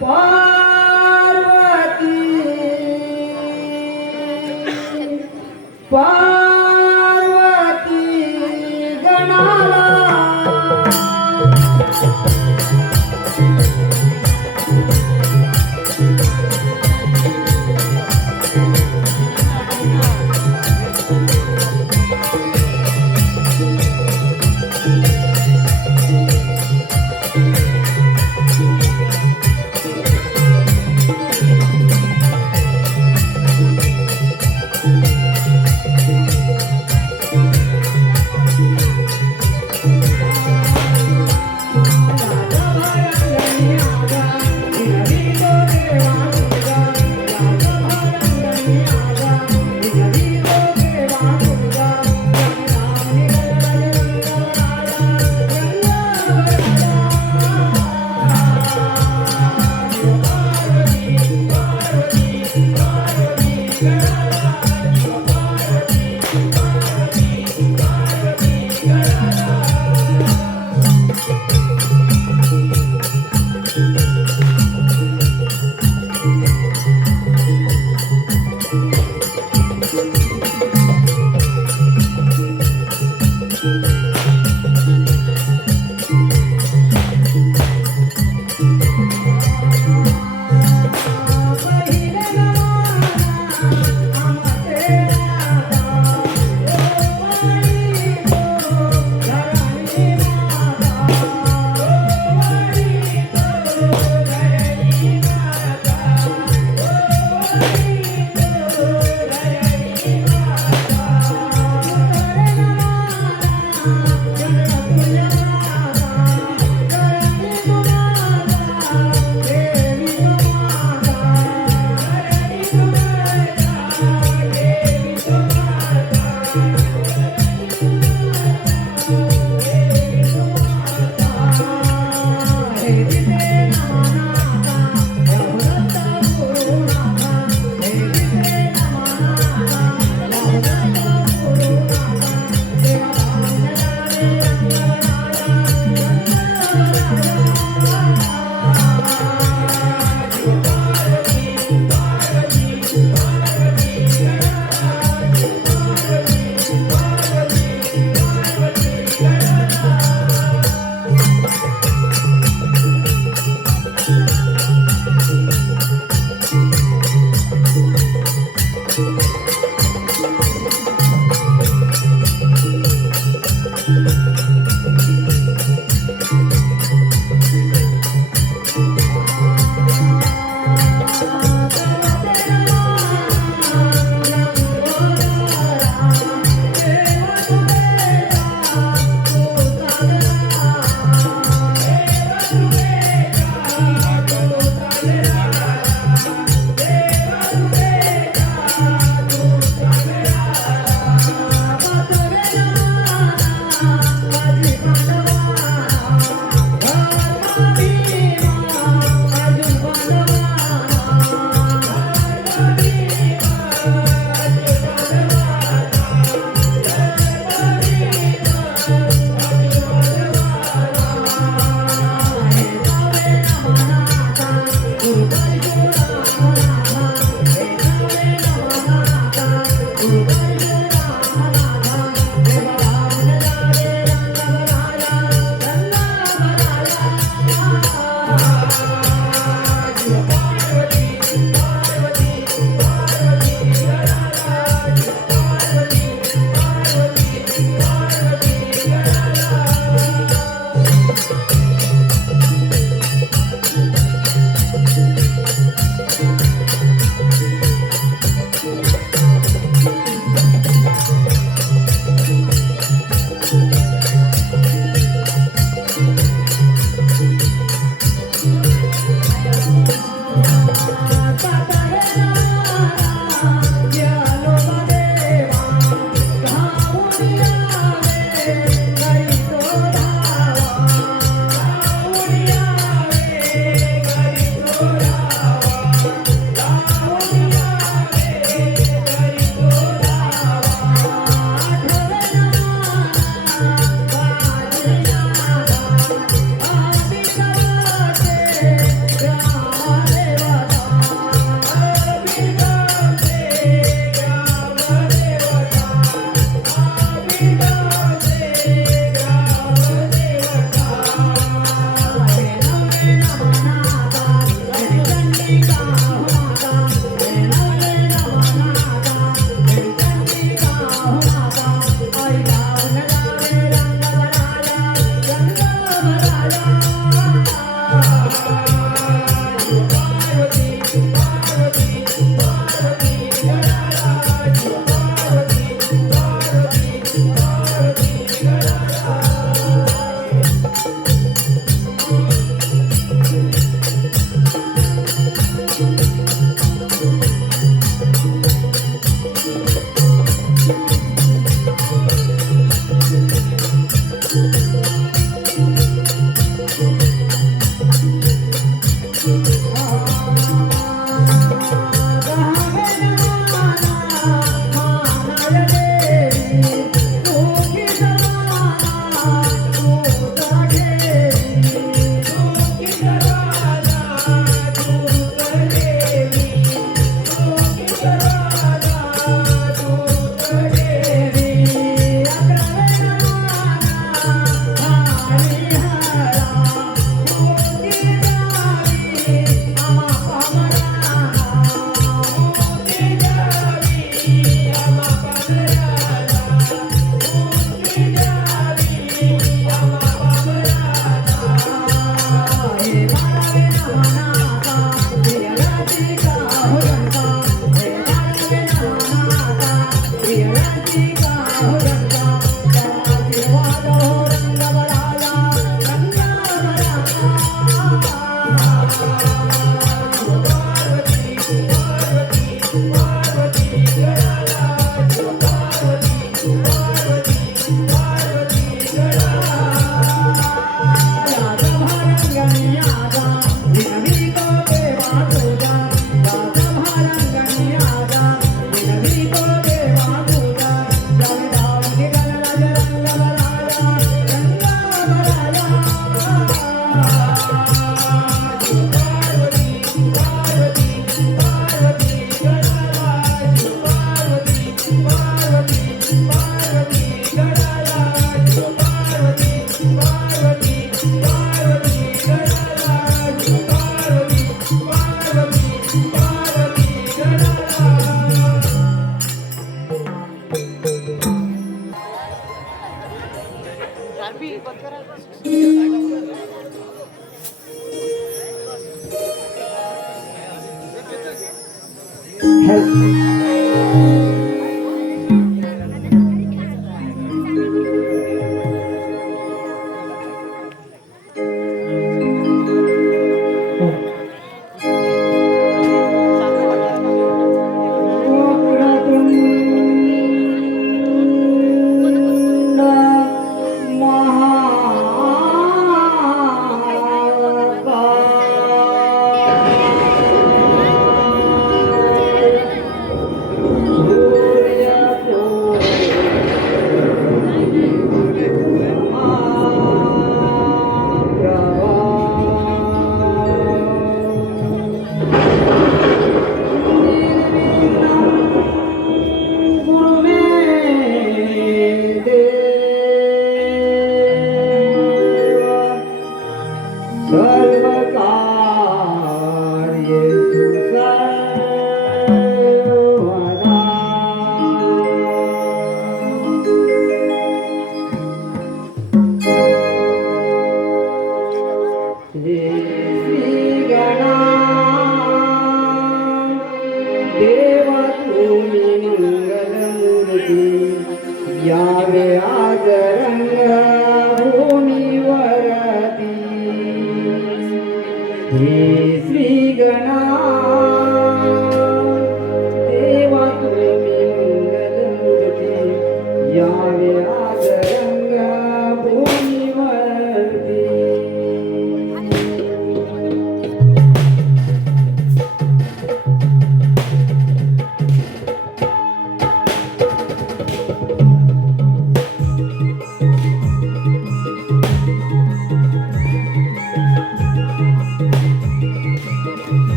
पार्वती पार्वती गणाला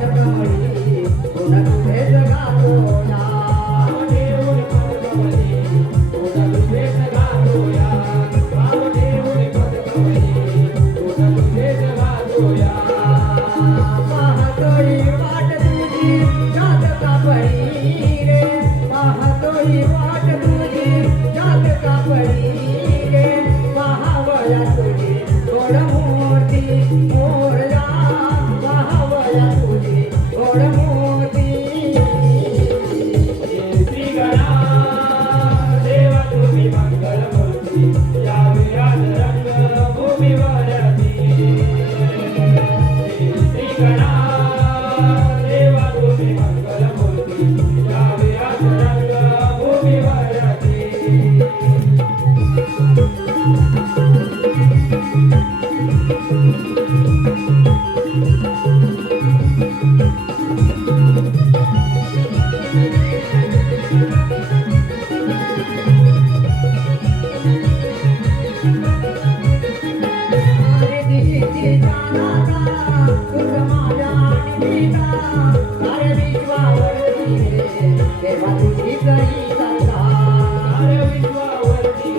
पदकमळी गुण तुझेच गातोया देऊळी पदकमळी गुण तुझेच गातोया देऊळी पदकमळी गुण तुझेच गातोया पाहतोय वाट तुझी जात कापडी रे पाहतोय वाट तुझी जात कापडी रे पाहावया तुझी गोड मोठी मोरया पाहावया तुझी गोड मोठी श्री गणा देवा तुम्ही मंगलमूर्ती यावे आज रंग भूमीवरती श्री गणा देवा तुम्ही मंगलमूर्ती यावे आज रंग भूमीवरती अरे दिशी जाणारा तुझ माझ्या निमित्ता साऱ्या विश्वावरती रे देवा तुझी करी सत्ता साऱ्या विश्वावरती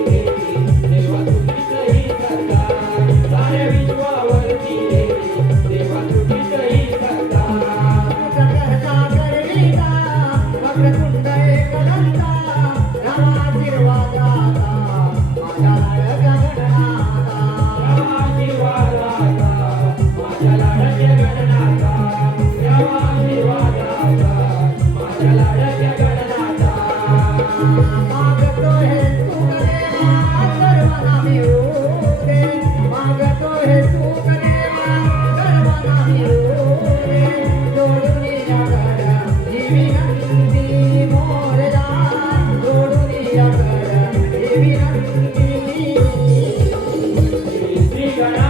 देवा तुझीच ही सत्ता साऱ्या विश्वावरती देवा तुझीच ही सत्ता करता करविता वक्रतुंड एकदंता रामा आशीर्वादाता माझ्या लाडक्या गणनाथा देवा आशीर्वादाता माझ्या लाडक्या गणनाथा मागतो हे सुख देवा सर्वांना मिळू दे मागतो हे सुख देवा सर्वांना मिळू दे जोडून या गड्या ही विनंती मोरया जोडून या गड्या ही विनंती श्री गणा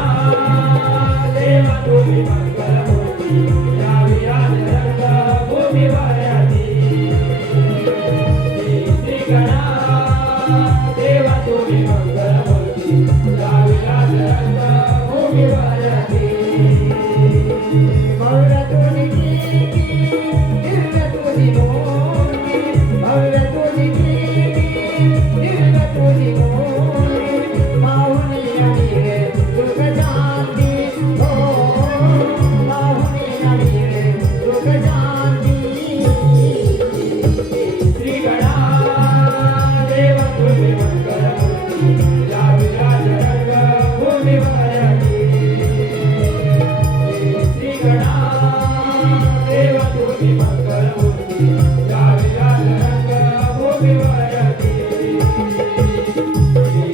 देवा तुम्ही मंगलमूर्ती यावे आज रंग भूमीवरती श्री गणा देवा तुम्ही मंगलमूर्ती यावे आज रंग भूमीवरती भव्य तुझी कीर्ती दिव्य तुझी मोठी भव्य तुझी कीर्ती दिव्य तुझी मोठी पाहुणी आणि रे सुख शांती हो पाहुणी आणि रे सुख शांती श्री गणा देवा तुम्ही मंगलमूर्ती यावे आज रंग भूमीवरती श्री गणा देवा तुम्ही मंगलमूर्ती यावे आज रंग भूमीवरती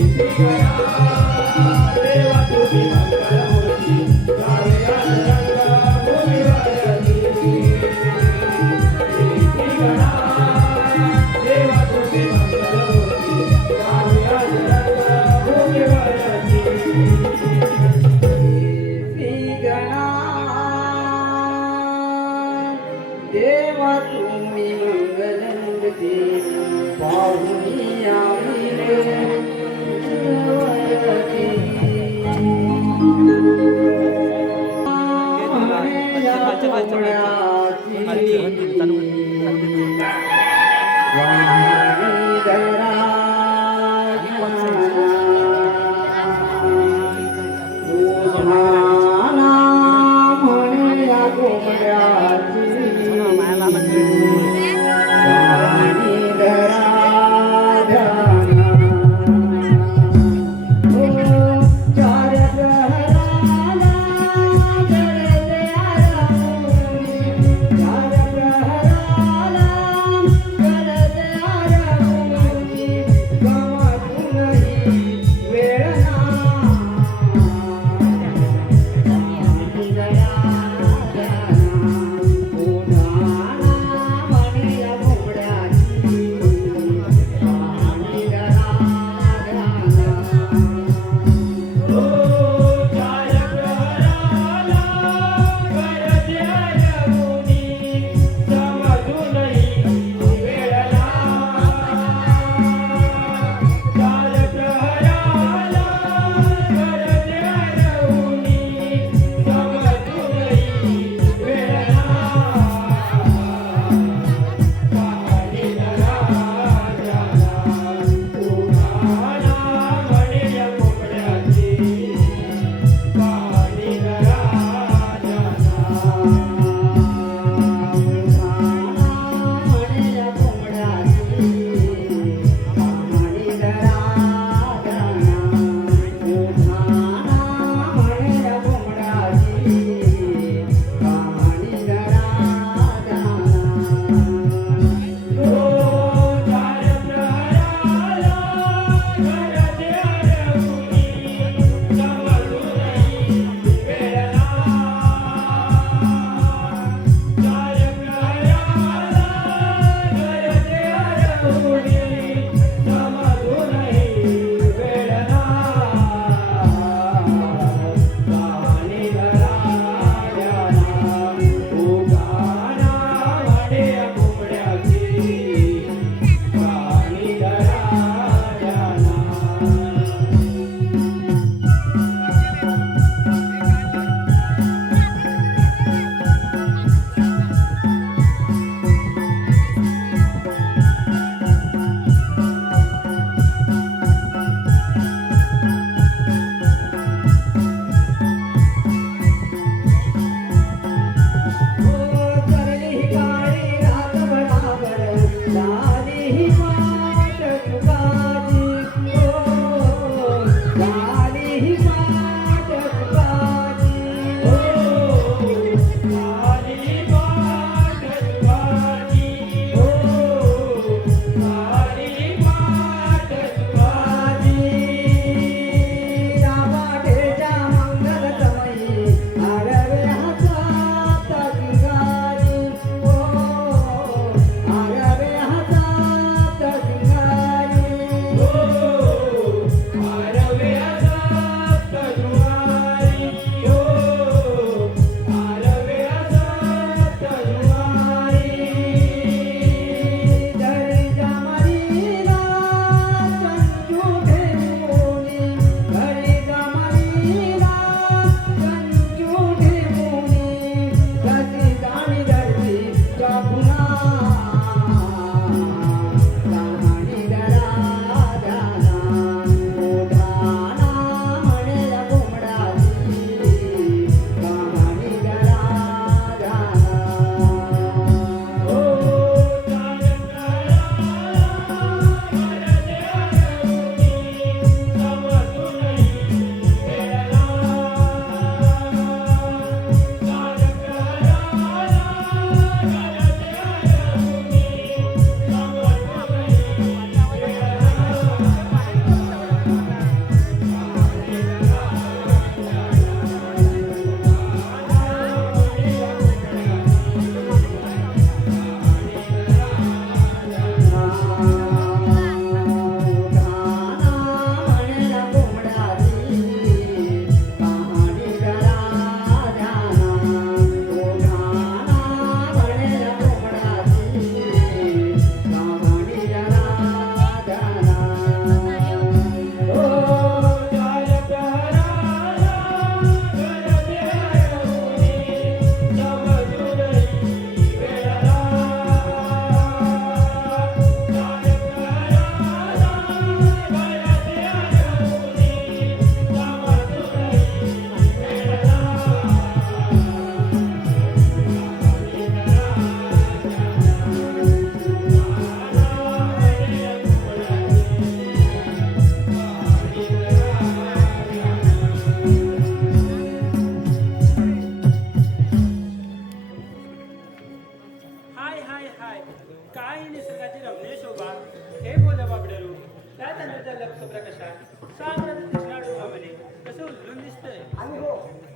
श्री गणा देवा तुम्ही मंगलमूर्ती यावे आज रंग भूमीवरती श्री गणा देवा तुम्ही मंगलमूर्ती यावे आज रंग भूमीवरती श्री गणा देवा तुम्ही मंगलमूर्ती पाहुणी आम्ही रे हाय काय निसर्गाची रमणीय शोभा हे बोला बाबडरू त्या चंद्राच्या लक्ष प्रकाशात सामराज्य दिसणारं आम्हाला कसं उजळून दिसतंय. आणि हो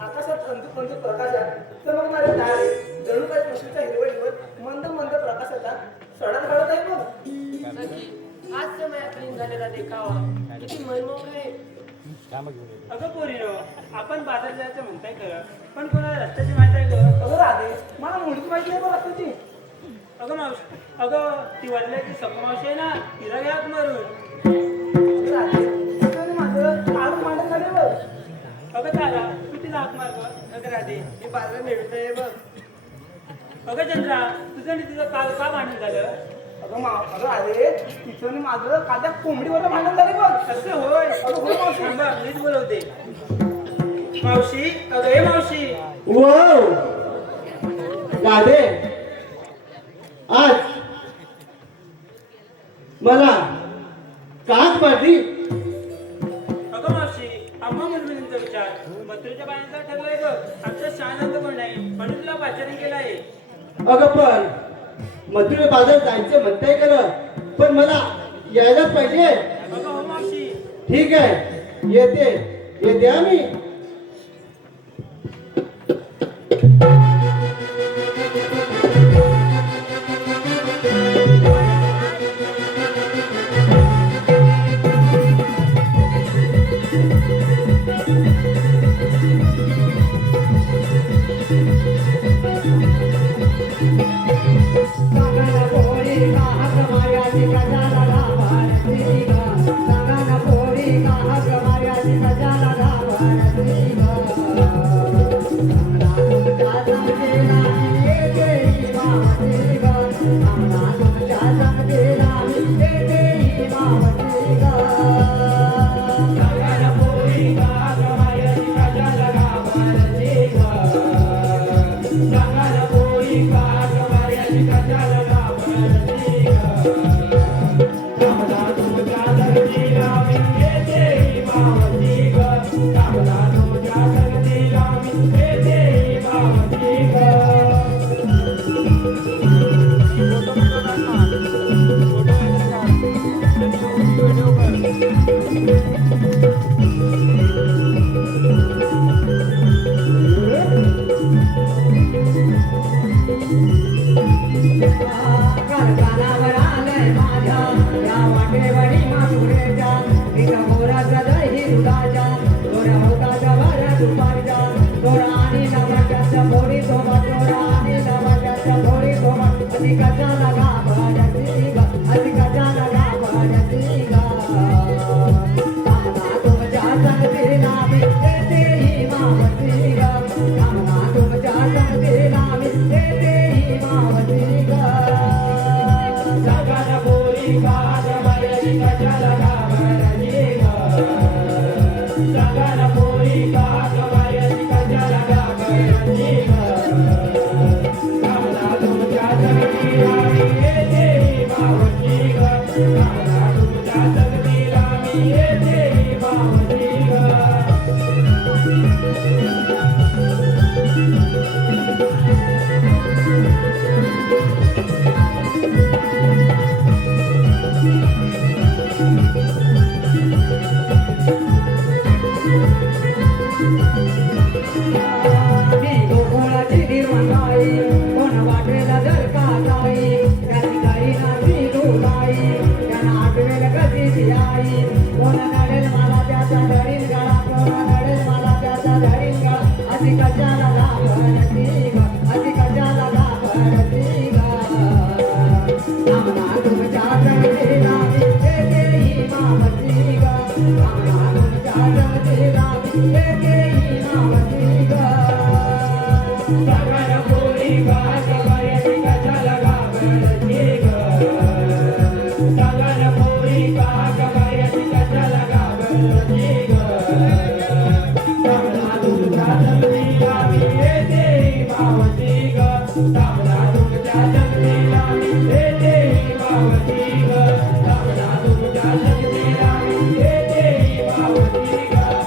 आकाशात कंदू प्रकाशात चमकणारे तारे जणू काही पशूच्या हिरवळीवर मंद मंद प्रकाशाचा सडा घडत आहे बघ. नक्की आज समयात लीन झालेला देखावा किती मनमोहक आहे. अगं पोरीनो आपण बाजारात जायचं म्हणताय खरं पण कोणाला रस्त्याची माहिती आहे ग. अगं राधे मला मुळीच माहिती नाही बघ तुझी. अगं मावशी अगं ती वरल्याची सखू मावशी आहे ना तिला घ्या मारून. राधे तुझं माझं काढून मांडत झाले बघ. अगं चाला तू तिला हाक मार गं. अगं राधे मी बाजारात मिळतोय बघ. अगं चंद्रा तुझं आणि तिचं काल का भांडण झालं. अगं राधे तिचं आणि माझं काद्या कोंबडीवर भांडण झाले बघ. कसं होय. अगं होय मावशी. थांबा मीच बोलवते. मावशी अगं हे मावशी. वाव राधे आज मला काच पाडली. अगं मावशी आम्हा मुलमुलींचा विचार मथुरेच्या बायांचा ठरलाय ग. आमचा शानंद कोण नाही म्हणून तुला पाचारण केलं आहे. अगं पण मथुरे बाजार जायचं म्हणताय खरं पण मला यायलाच पाहिजे. अगं हो मावशी. ठीक आहे येते आम्ही.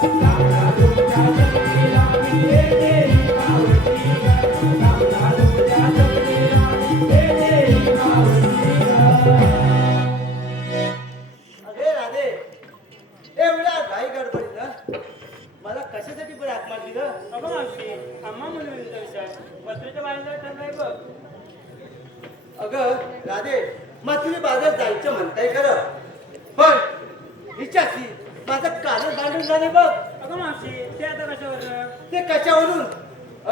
Hey, अगं राधे मथुरे बाजार जायचं म्हणताय खरं, पण हिच्याशी माझं कालच भांडण झाले बघ. अगं मावशी ते आता कशावर? ते कशावरून?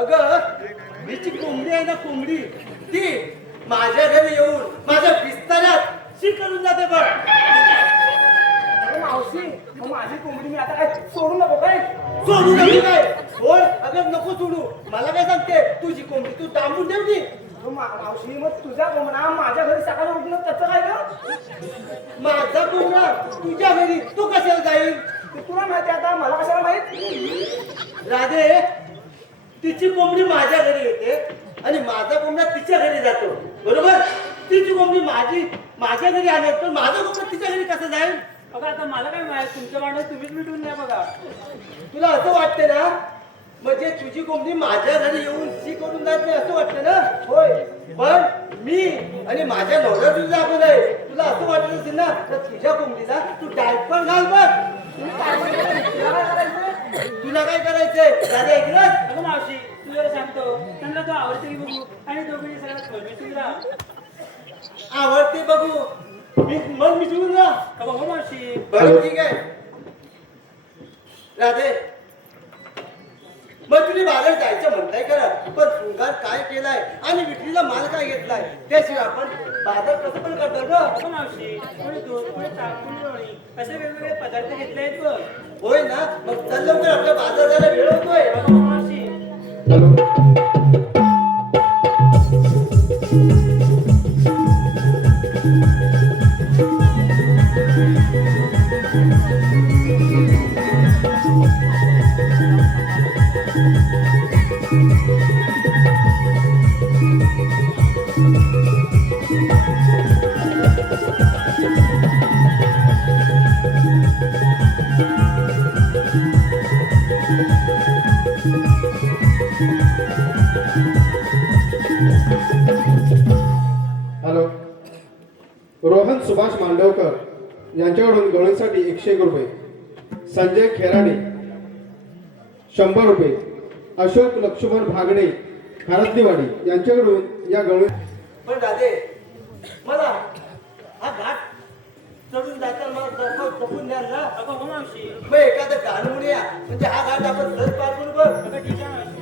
अगं हिची कोंबडी आहे ना, कोंबडी ती माझ्या घरी येऊन माझ्या बिस्ताऱ्यात शी करून जाते बघ. अरे मावशी, मग माझी कोंबडी मी आता काय सोडू नको काय? सोडू नको काय? बोल. अगं नको सोडू. मला काय सांगते, तुझी कोंबडी तू डांबून ठेवली. मावशी मग तुझा कोंबडा माझ्या घरी सकाळी उठलं त्याचं काय ग? माझा कोंबडा तुझ्या घरी तू कशाला जाईल? ते तुला माहिती आता, मला कशाला माहित? राधे तिची कोंबडी माझ्या घरी येते आणि माझा कोंबडा तिच्या घरी जातो, बरोबर? तिची कोंबडी माझ्या घरी आली तर माझा कोंबडा तिच्या घरी कसं जाईल? अगं आता मला काय माहित, तुमचं भांडण तुम्हीच मिटवून द्या बघा. तुला असं वाटतं ना, म्हणजे तुझी कोंबडी माझ्या घरी येऊन शी करून जात नाही असं वाटतं ना? होय. पण मी आणि माझ्या नवऱ्या तुझं दाखवलं आहे. तुला असं वाटत असेल ना, तर तुझ्या कोंबडीला तू डायपर घाल बघ. तुला काय करायचंय? राधे ऐकलं? अगं मावशी तू जरा सांगतो त्यांना तो आवडते की बघू आणि दोघींनी सगळ्यात खोलमी राहा. आवडते बघू मग मी सोडून जा. का बघू मावशी? बरं ठीक आहे राधे, मग तुम्ही बाजार जायचं म्हणताय खरं, पण शृंगार काय केलाय आणि विक्रीला माल काय घेतलाय त्याशिवाय आपण बाजार कसं पण करतो ग? अगं मावशी कोणी दूध कोणी ताक कोणी लोणी असे वेगवेगळे पदार्थ घेतले आहेत बघ. होय ना, मग चल लवकर, आपल्या बाजार जायला वेळ होतोय. अगं मावशी हॅलो, रोहन सुभाष मांडवकर यांच्याकडून गवळीसाठी 101 रुपये, संजय खेराडे 100 रुपये, अशोक लक्ष्मण भागडे खारतलीवाडी यांच्याकडून या गवळी. पण राधे मला हा घाट चढून जाताना मला जपून द्याल ना. अगं हो मावशी. मग एखादं गाणं म्हणूया, म्हणजे हा घाट आपण सहज पार करू बघ. अगं ठीक आहे मावशी.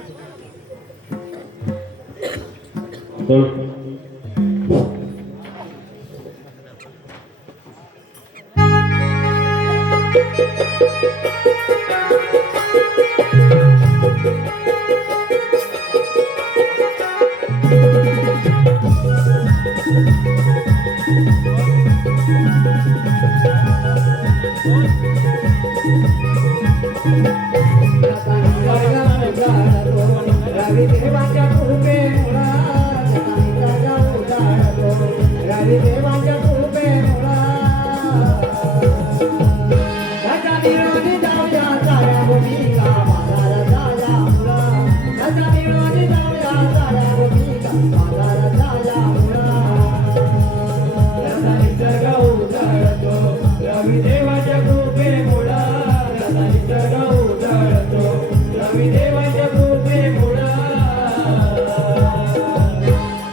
रवी देवाच्या कृपे मुळा रवी देवाच्या कृपे मुळा त्याच्या विरोधी जाऊया साऱ्या भूमिका बाजार झाला मुळा त्याच्या विरोधी जाऊया साऱ्या भूमिका बाजार झाला मुळा त्याचा निसर्ग उजळतो रवी देवाच्या कृपे मुळा त्याचा निसर्ग उजळतो रवी देवाच्या कृपे मुळा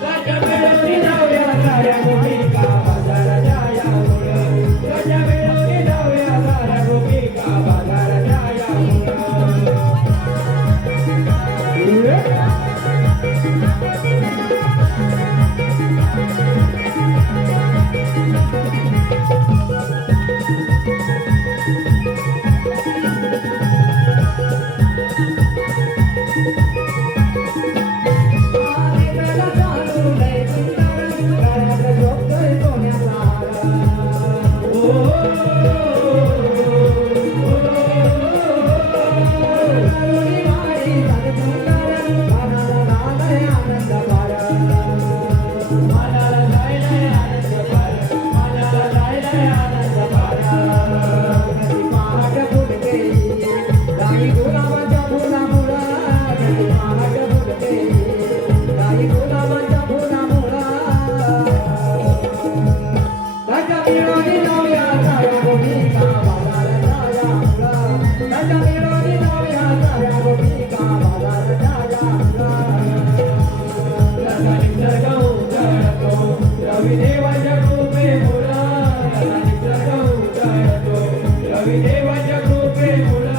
त्याच्या विरोधी जाऊया साऱ्या भूमिका बाजार झाला मुळा त्याच्या विरोधी जाऊया साऱ्या भूमिका बाजार झाला मुळा Go, रविदेवाच्या कृपेमुळं जसा निसर्ग उजळतो रविदेवाच्या कृपेमुळं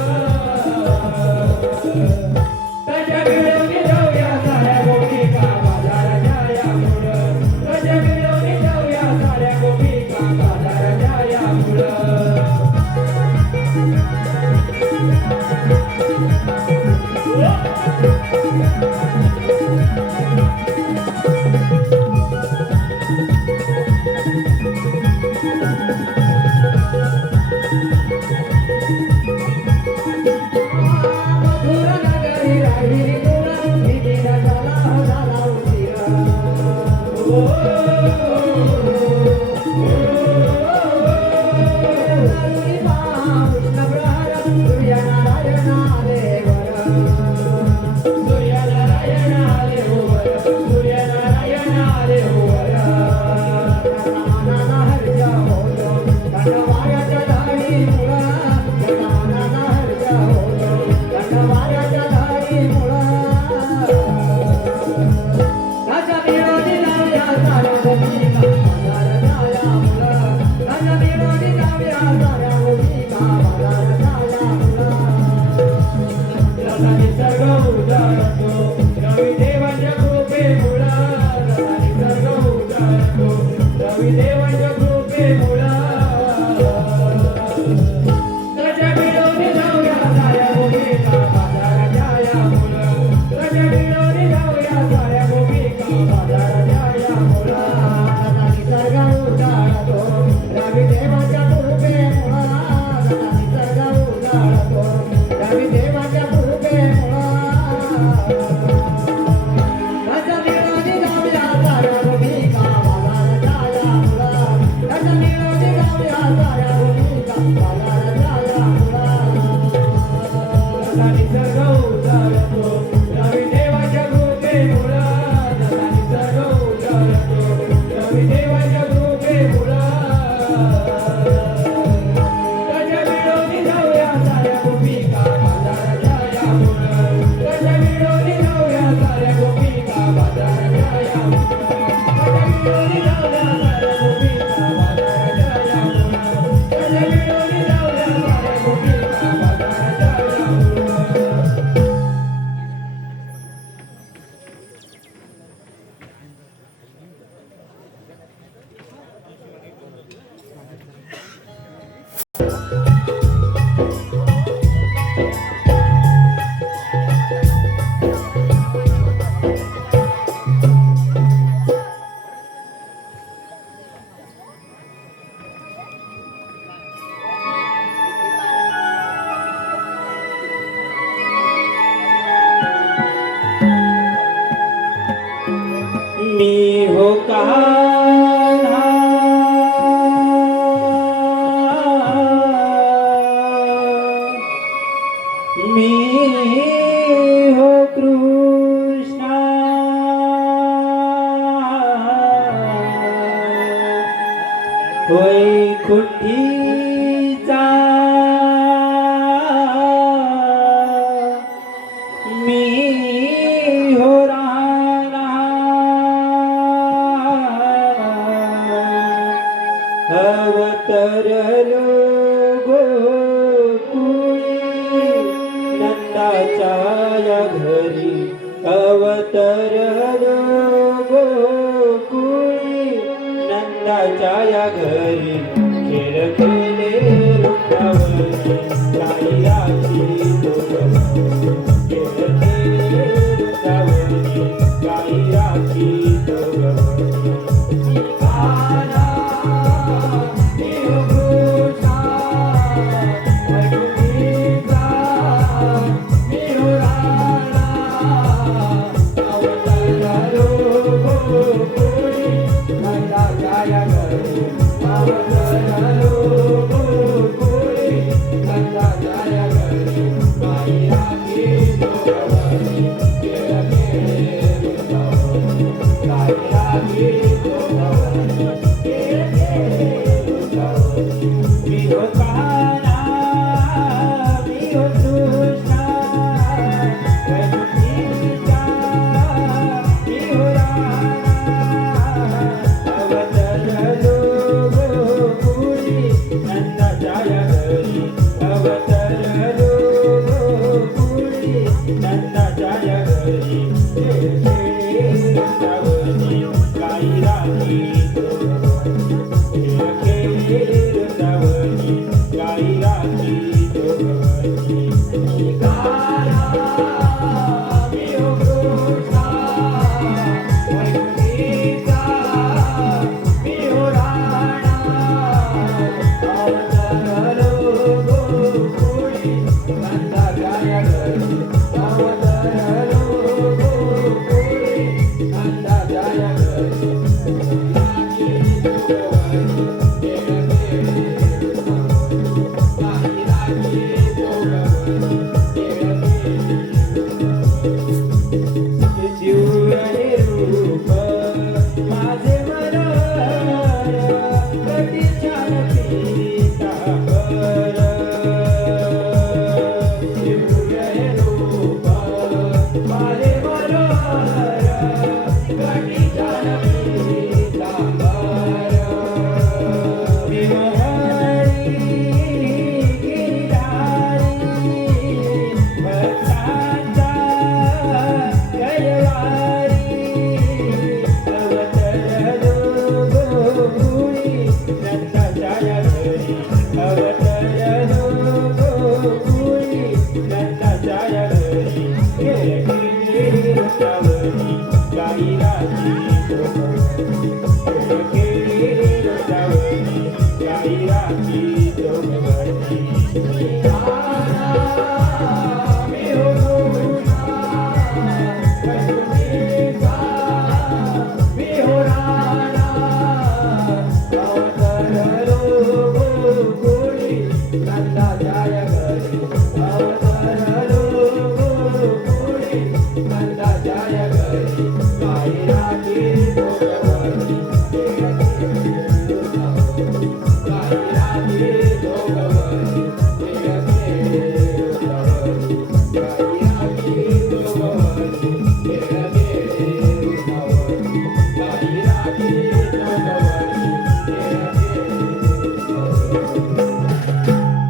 त्याच्या मिळवणी जाऊया साऱ्या गोपिका बाजाराच्या यामुळं त्याच्या मिळवणी जाऊया साऱ्या गोपिका बाजाराच्या यामुळं मथुरा नगरी राहिली तुला निधीला झाला उशिरा निसर्ग उजळतो रविदेवाच्या कृपेमुळं जसा निसर्ग उजळतो रविदेवाच्या कृपेमुळं त्याच्या मिळवणी जाऊया साऱ्या गोपिका बाजाराच्या यामुळं त्याच्या मिळवणी जाऊया साऱ्या गोपिका बाजाराच्या यामुळं निसर्ग उजळतो रविदेवाच्या कृपेमुळं निसर्ग उजळतो रविदेवाच्या निसर्ग उजळतो रविदेवाच्या कृपेमुळं जसा निसर्ग उजळतो रविदेवाच्या कृपेमुळं त्याच्या मिळवणी जाऊया साऱ्या गोपिका बाजाराच्या यामुळं त्याच्या मिळवणी जाऊया साऱ्या गोपिका बाजाराच्या यामुळं त्याच्या मिळवणी जाऊया साऱ्या गोपिका बाजाराच्या यामुळं त्याच्या मिळवणी जाऊया साऱ्या गोपिका बाजाराच्या यामुळं मी हो कान्हा मी हो कृष्णा वैकुंठीचा मी हो अवतरलो गोकुळी नंदाच्या या घरी अवतरलो गोकुळी नंदाच्या या घरी खेळ खेळे वृंदावनी काही राशी खेळ खेळे वृंदावनी काही राशी अवतरलो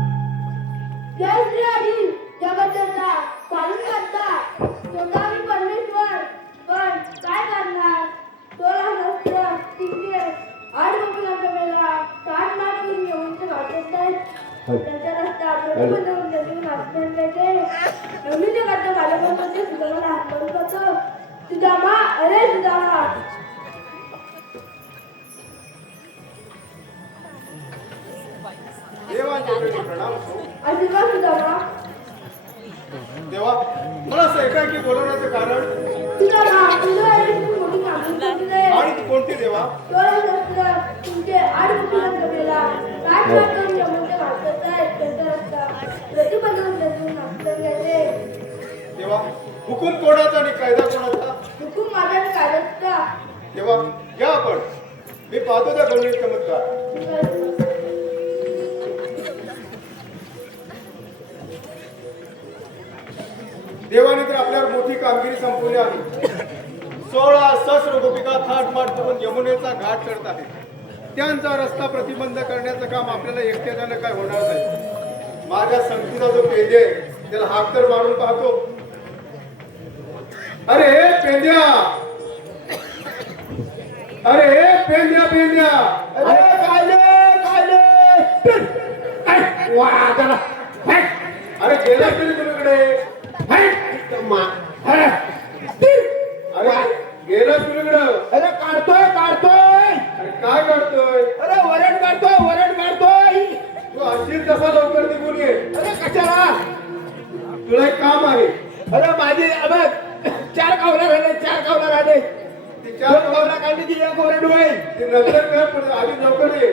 जय श्री हरी जगतजनता पालन करता स्वतः मी परमेश्वर पण काय करणार 16 तिथे 8 वकिलांचा मेला 60 लाख येऊन ते वाटत आहेत त्यांच्या रस्ता प्रतिबंध होऊन देऊन आत्महत्या करते नवनीचे करता बालकांमध्ये सुधारणा हातभार करतो सुदामा अरे सुदामा देवांच्या चरणी प्रणाम असो. आशीर्वाद सुदामा देवा मला असं एकाएकी बोलवण्याचं कारण सुदामा तुझ्या आयुष्यात मोठी कामगिरी केली आहे आणि कोणती देवा तुमचे 8 वकिलांचा मेला 60 लाख जमवून ते वाटत आहेत त्यांचा रस्ता प्रतिबंध होऊन देऊन आत्महत्या करते देवा हुकूम कोणाचा आणि कायदा कोणाचा हुकूम माझ्या कायद्याचा देवा घ्या आपण मी पाहतो त्या गणित चमत्कार देवाने तर आपल्यावर मोठी कामगिरी संपवली आहे 16 सहस्र गोपिका थाटमाट करून यमुनेचा घाट चढत आहेत त्यांचा रस्ता प्रतिबंध करण्याचं काम आपल्याला एकट्यानं काय होणार नाही माझ्या संगतीचा जो पेंदे आहे त्याला हाक तर मारून पाहतो अरे पेंद्या अरे पेंद्या पेंद्या अरे अरे गेला तरी तुझ्याकडे अरे गेला तुझ्याकडे अरे काढतोय अरे काय काढतोय अरे वरण काढतोय तू अशीच तसा लवकर निघून ये अरे कशाला तुला एक काम आहे अरे माझे बघ 4 कावला राहिले ती चार कावला काढली की एक वरण होईल ते नंतर कर पण आधी लवकर ये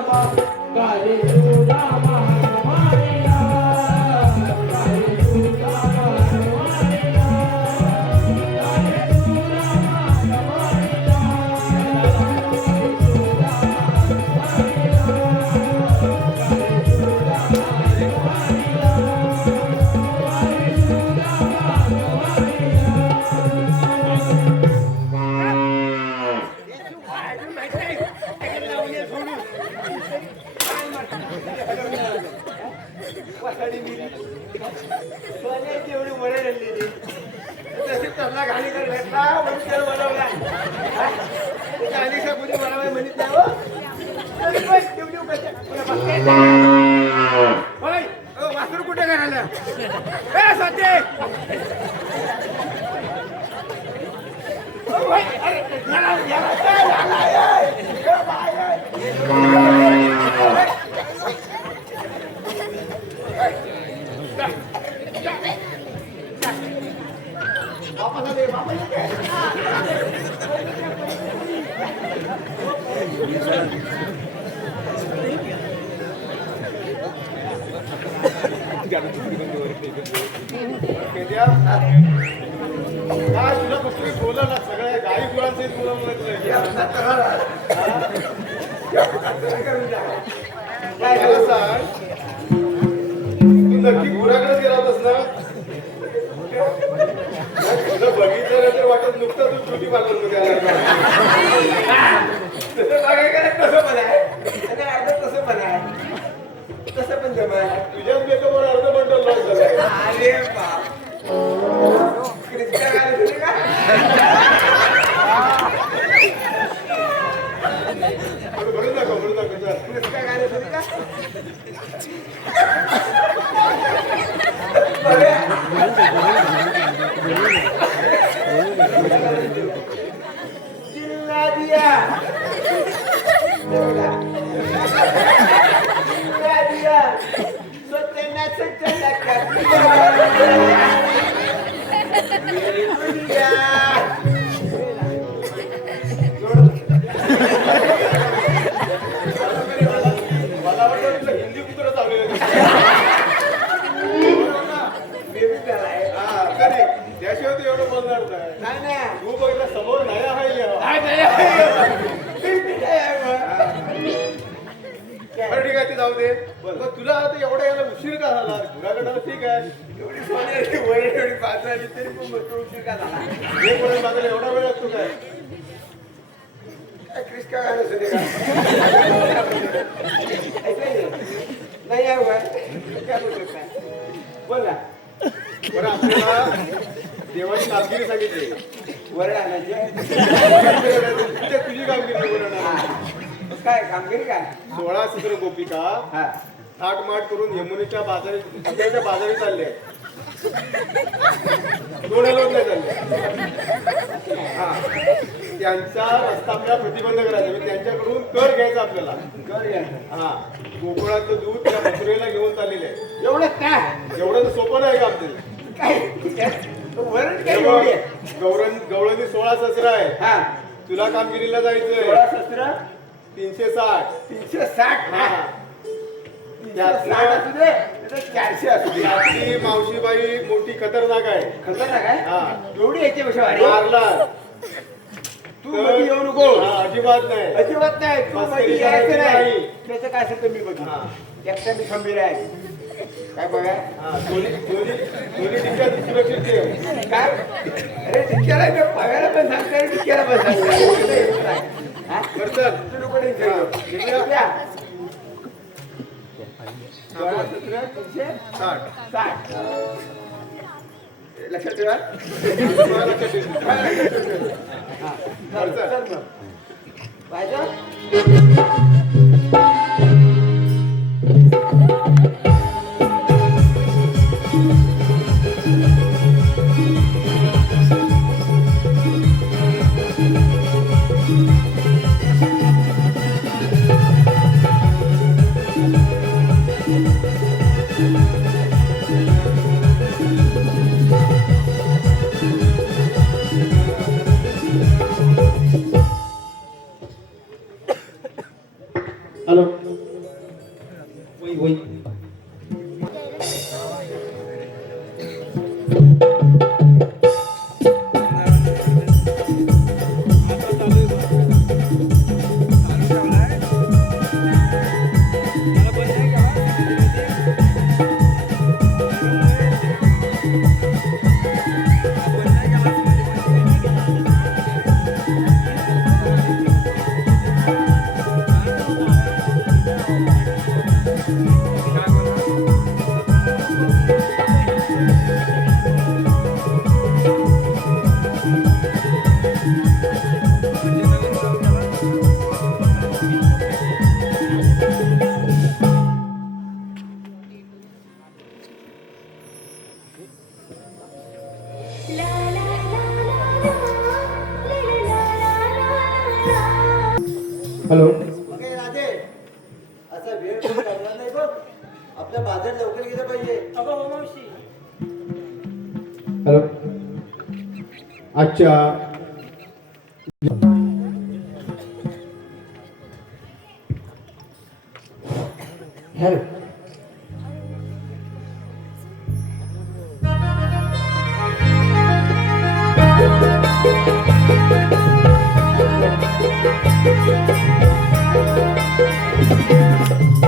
सुदामा गारे सुदामा हनुमानिया गारे सुदामा हनुमानिया गारे सुदामा हनुमानिया एवढी वडे रडलेली तशी त्यांना घाली कर भेटला म्हणून त्याला बनवला गाणीचा कुणी बनवाय म्हणत नाही हो तरी पण तेवढी होय वासरू कुठे घालायला ए सत्य अरे काय तुला फक्त बोलला सगळ्या गाई गुळांचे काय झालं सांग तू नक्की गुराकडे गेला होतास ना तुला बघितलं तर वाटत नुकतं तू ब्युटी पार्लर मध्ये आला तसं पण आहे तसं पण आहे तसं पण जमा तुझ्याच मेकअपवर अर्ध बंडल लॉस झालाय अरे बाप क्रिस्टा घालत होती का भरून दाखव चल. क्रिस्टा घालत होती का जिल्हा दिया मला वाटतं तुला हिंदी कुत्र चाललेलं हा तरी त्याशिवाय तू एवढं बोलणार नाही तू बघितलं समोर नया बरं ठीक आहे ते जाऊ दे पण तुला आता एवढा यायला उशीर का झाला घराकडं ठीक आहे एवढी सोन्याची वय एवढी पाचवाली तरी पण उशीर का झाला हे कोणी माझ्याला एवढा वेळ लागतो काय क्रिस्टा घालत होते नाही आहे काय बोलतो काय बोल ना बरं आपल्याला देवाची कामगिरी सांगितली वरड आणायचे तुझी कामगिरी बरं काय कामगिरी काय 16 सुंदर गोपिका हा थाटमाट करून यमुनेच्या बाजारी चालले दोन नाही चालले हा त्यांचा रस्ता आपल्याला प्रतिबंध करायचा म्हणजे त्यांच्याकडून कर घ्यायचा आपल्याला कर घ्यायचं हा गोकुळाचं दूध त्या मथुरेला घेऊन चाललेलं आहे एवढं काय एवढं तर सोपं नाही का आपल्याला काय वरड काय एवढी आहे? गवळणी 16 ससरा आहे हा तुला कामगिरीला जायचंय 16 सतरा 360 360 हा 360 असू दे नाही तर 400 असू दे त्यातली मावशीबाई मोठी खतरनाक आहे खतरनाक आहे हा एवढी याच्यापेक्षा भारी मारला तू मध्ये येऊ नको हा, अजिबात नाही अजिबात नाही तू मस्करी मध्ये यायचं करायची नाही नाही. त्याचं काय असेल तर मी बघ हा. एकटा मी खंबीर आहे काय बघा हा, दोन्ही टिक्क्यात सुरक्षित ठेव. काय अरे टिक्क्याला मी पगायला पण सांगते टिक्क्याला पण सांगते हा? बरं चल. तू नको टेन्शन घेऊ. इकडे येऊ द्या. 16, 17, 360. लक्षात ठेवा तुम्हाला लक्षात ठेव. हा. बरं, चल. चल मग पाहिजे कमी होईल. हॅलो. मग हे राजे असा वेळ कोण करणार नाही बघ. आपल्या बाजार लवकर गेलं पाहिजे. अगं हो मावशी. हॅलो. आजच्या हॅलो. Thank you.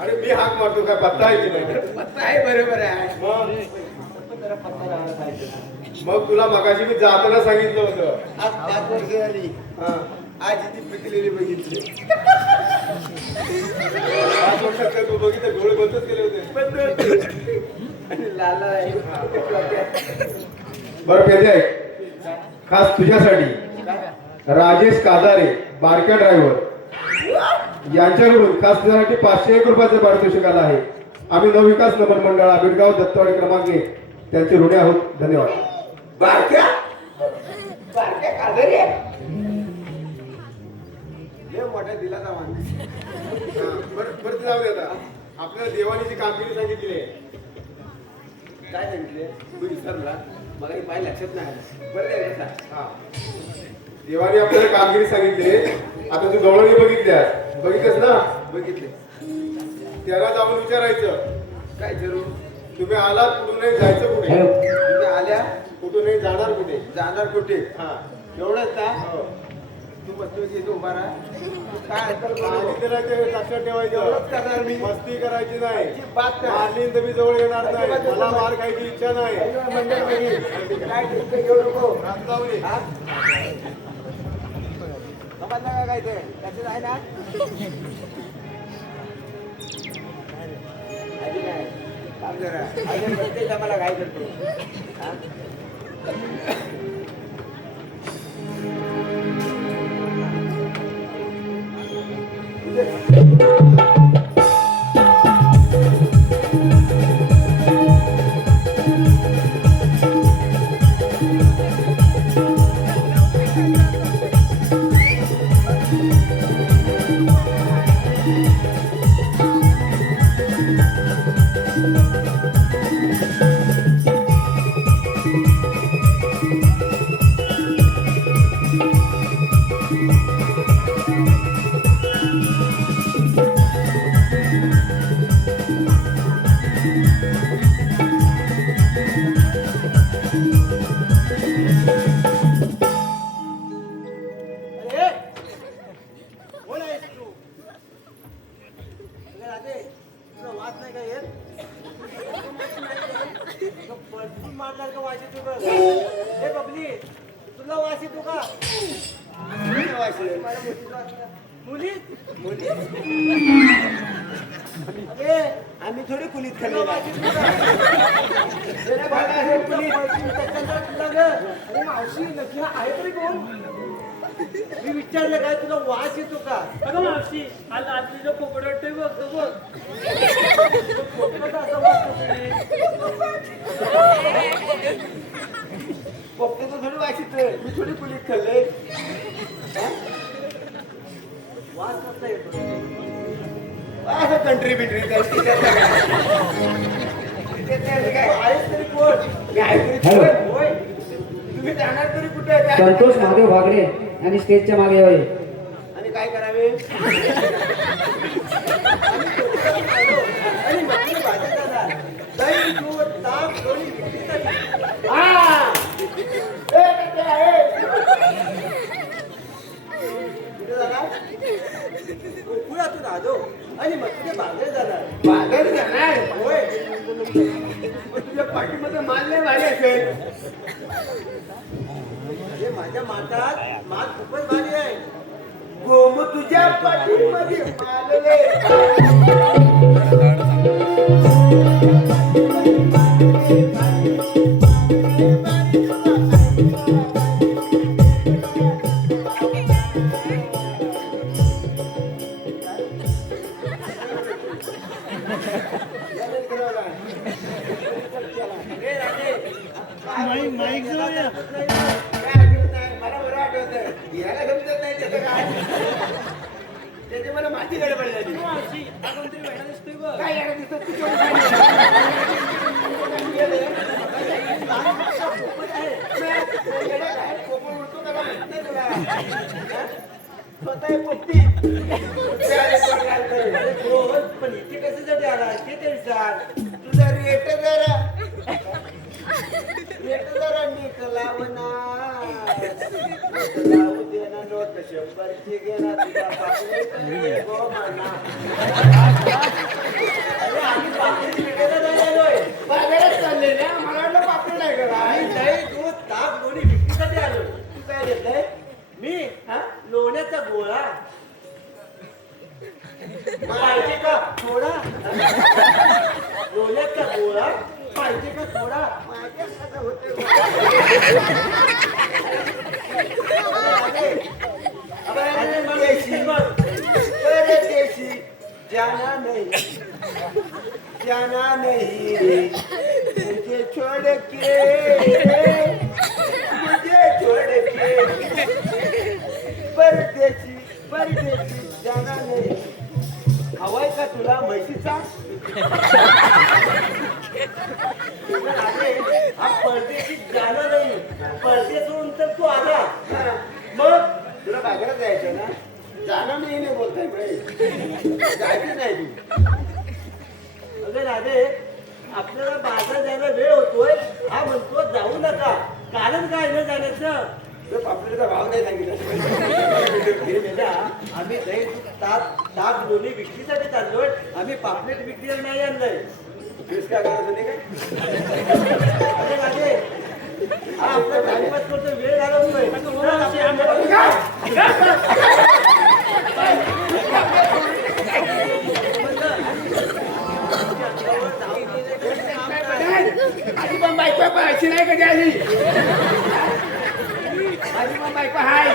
अरे मी हाक मारतो काय पत्ता आहे की नाही पत्ता आहे बरोबर आहे मग पण जरा पत्ता राहायला पाहिजे ना. मग तुला मगाशी मी जाताना सांगितलं होतं आज 5 वर्ष झाली हा. आज ती पिकलेली बघितली 5 वर्षात काय तू बघितलं डोळे बंदच केले होते आणि लाला आहे बरं पेदे आहे खास तुझ्यासाठी राजेश कादारे बारक्या ड्रायव्हर यांच्याकडून खास तुझ्यासाठी 501 रुपयाचं पारितोषिक आलं आहे. आम्ही नवविकास नमन मंडळ आबिडगाव दत्तवाडी क्रमांक 1 त्यांचे ऋणी आहोत. धन्यवाद. बारक्या कादरी लय मोठ्या दिलाचा माणूस. हा, बरं ते जाऊ दे आता. आपल्याला देवानी जी कामगिरी सांगितली आहे काय सांगितले तू विसरला मला पाय लक्षात नाही आलं. बरं आहे का? हा. देवाने आपल्याला कामगिरी सांगितली आहे. आता तू गवळणी बघितल्यास ना बघितले त्याला जाऊन विचारायचं काय जरूर तुम्ही आलात कुठून नाही जायचं कुठे तुम्ही आल्या कुठून नाही जाणार कुठे जाणार कुठे हा एवढंच ना हो. तू बसतो इथे उभा राहा तू काय ऐकलं आणि बोलू? त्याला ते लक्षात ठेवायचं एवढंच करणार मी. मस्ती करायची नाही बात नाही. मारली तर मी जवळ येणार नाही मला मार खायची इच्छा नाही मंडळ काय टेन्शन घेऊ नको रात जाऊ दे. हा? समजलं का काय ते लक्षात आहे ना आधी नाही काम जरा अजून प्रत्येक आम्हाला काय करतो हा? अरे कोण आहेस तू अरे राजे तुला वाच नाही का येत परफ्यूम मारणार का वास येतो का हे बबली तुला वास येतो का वास येतो मुली मुली अरे आम्ही थोडी कुलीत खाल्ली अरे मावशी नक्की हा आहे तरी कोण मी विचारलं काय तुला वास येतो का अगं मावशी आज आजची जो पोपट वाटतोय बघ तो बघ पोपटाचा असा वास कसा रे? पोपटाचा थोडी वास येतोय मी थोडी कुलीत खाल्ले हा? वास कसा येतो असं कंट्री बिट्री आहेस तरी कोण मी आहे तरी कोण होय तुम्ही जाणार तरी कुठे संतोष महादेव भागरे आणि स्टेजच्या मागे होय. आणि काय करावे आणि मच्छी भाजत जाणार. दही, दूध, ताक, लोणी, मिरचीसाठी. हा! ए, ते आहे. कुठे जाणार? गोकुळातून आलो आणि मच्छी बागेत जाणार. बागेत जाणार? होय. मग तुझ्या पाठीमध्ये माल नाही भारी असेल. अरे माझ्या माठात माल खूपच भारी आहे गोम तुझ्या पाठीमध्ये मालले माईक मला बरं आठवत याला समजत नाही त्याचं काय त्याची मला माझी गडबड झाली मावशी हा कोणतरी वेळा दिसतोय बघ काय याला दिसत स्वतः पोपटी पण इथे कशासाठी आला ते तरी सांग तुझा रेट जरा नीट लावना लावू दे ना नोट 100ची घे ना तुझा पापलेट गो म्हणा. अरे आम्ही पापलेट विकायला जायलोय. बाजारात चालले ना मला वाटलं पापड नाही का काय? नाही दूध ताक लोणी विक्रीसाठी आलो. तू काय घेतलंय? मी लोण्याचा गोळा पाहिजे का थोडा? लोण्याचा गोळा पाहिजे का थोडा? माझ्याकडे होते. देशी जाना नहीं मुझे छोड़ के परदेशी जाना नहीं. हवाय का तुला म्हैशीचा? हा परदेशी जाणार नाही. परदेशून तर तू आला मग तुला बाजारात जायचं ना. जाणं नाही बोलताय भाई. जायचं नाही तू. अगं राधे आपल्याला बाजार जायला वेळ होतोय. हा म्हणतो जाऊ नका. कारण काय न जाण्याचं? पापलेटचा भाव नाही सांगितला. आम्ही दही ताक लोणी विक्रीसाठी चाललोय. आम्ही पापलेट विक्रीला नाही आणलंय. काय करायचं नाही काय? हा आपला टाइमपास करतो. वेळ घालवतोय. आधी पण बायको पाहायची नाही कधी आली. आधी पण बायको हाय.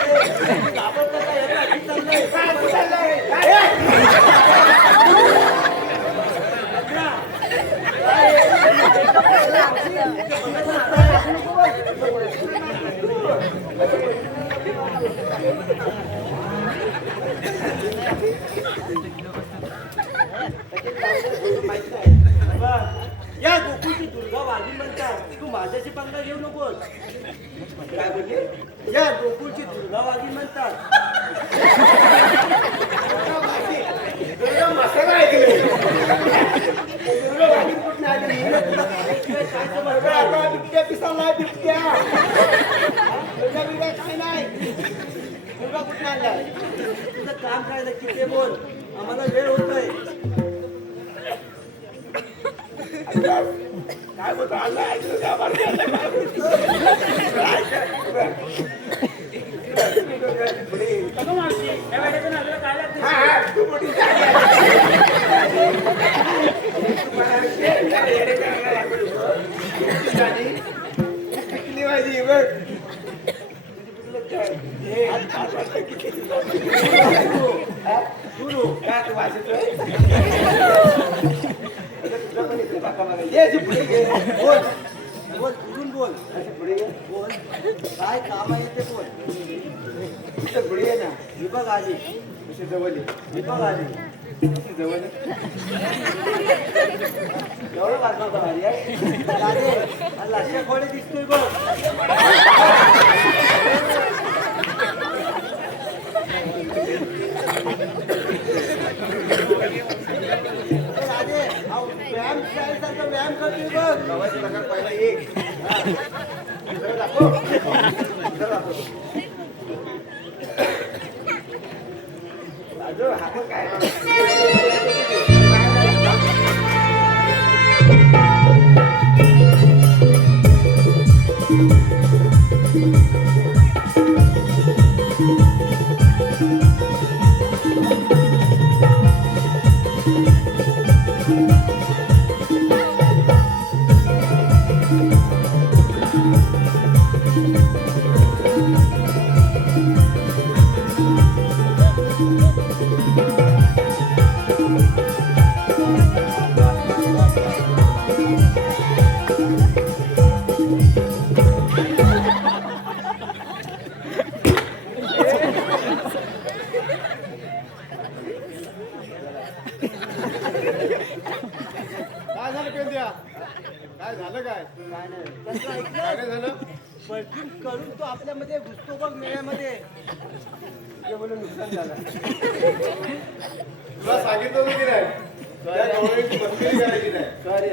या गोकुळची दुर्गा वाघीण म्हणतात. तू माझ्याशी पंगा घेऊ नकोस. काय बोलले? या गोकुळची दुर्गा वाघीण म्हणतात. मसाला ऐकले. बिबट्या पिसाला बिबट्या काय नाही. दुर्गा कुठून आणला? तुझं काम काय नक्की ते बोल. आम्हाला वेळ होतोय. काय बोलतो आणला अगं मावशी या वेळेचं नाजरा काय लागते? किती वाजली बघ. काय वाजतोय? बोल बोल उठून बोल. बोल काय काम आहे ते बोल. पुढे ना विभाग आली. जवळ विभाग आली. जवळ एवढं वाजवतो भारी आहे. लक्ष खोडे दिसतोय बघ. व्यायाम शाळेसारखा व्यायाम करतोय बघ. पहिला एक काय झालं पेंद्या? काय झालं काय? काय नाही काय नाही झालं? परफ्यूम करून तो आपल्यामध्ये घुसतो बघ मेळ्यामध्ये. ते म्हणून नुकसान झालं. तुला सांगितलं होतं की नाही? त्या डोळ्याची मस्करी करायची नाही. सॉरी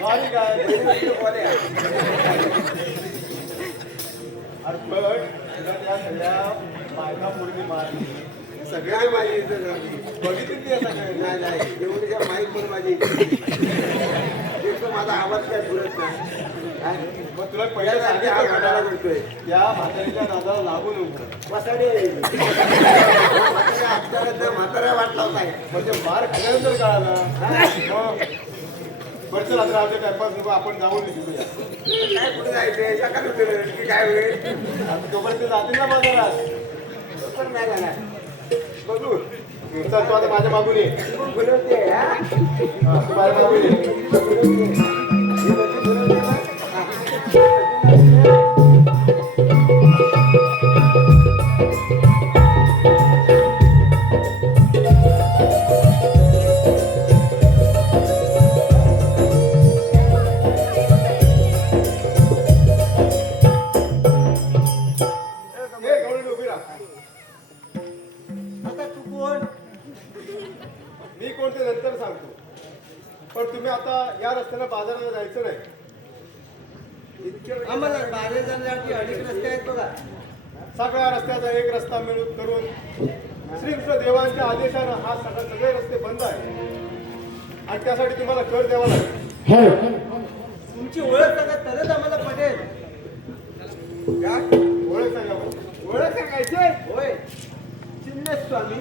सॉरी काय? सगळ्या बायका पौर्णिमा सगळ्या माझी इज्जत झाली. बघितली ती आता काय नाही नाही एवढीच्या माईक पण माझी इज्जत. माझा आवाज काय पुरत नाही काय? मग तुला पहिल्या पहिल्यासारखे हा सांगितलं घाटाला का? करतोय त्या म्हातारीच्या नादाला लागू नको. वसाडे म्हाताऱ्या वाटला होता म्हणजे मार खाल्यानंतर कळालं. मग बरं चल आता आमच्या टाइमपास नको आपण जाऊन निघूया. काय कुठे जायचं सकाळी उठलं की काय होईल आता तोपर्यंत जातील ना बाजारात. पण नाही जाणार बघू चल तू आता माझ्या मागून ये. मग बोलवते हा हा, तू माझ्या मागून ये. ए, गवळणी उभी राहा. आता तू कोण मी कोणते नंतर सांगतो. पण तुम्ही आता या रस्त्याने बाजाराला जायचं नाही. आम्हाला बाहेर जाण्यासाठी अनेक रस्ते आहेत बघा सगळ्या रस्त्याचा एक रस्ता मिळून करून श्रीकृष्ण देवांच्या आदेशानं हा सगळे रस्ते बंद आहे आणि त्यासाठी तुम्हाला कर द्यावा लागेल. तुमची ओळख सांगा तरच आम्हाला पटेल काय ओळख सांगा बरं. ओळख सांगायचे होय चिन्नस्वामी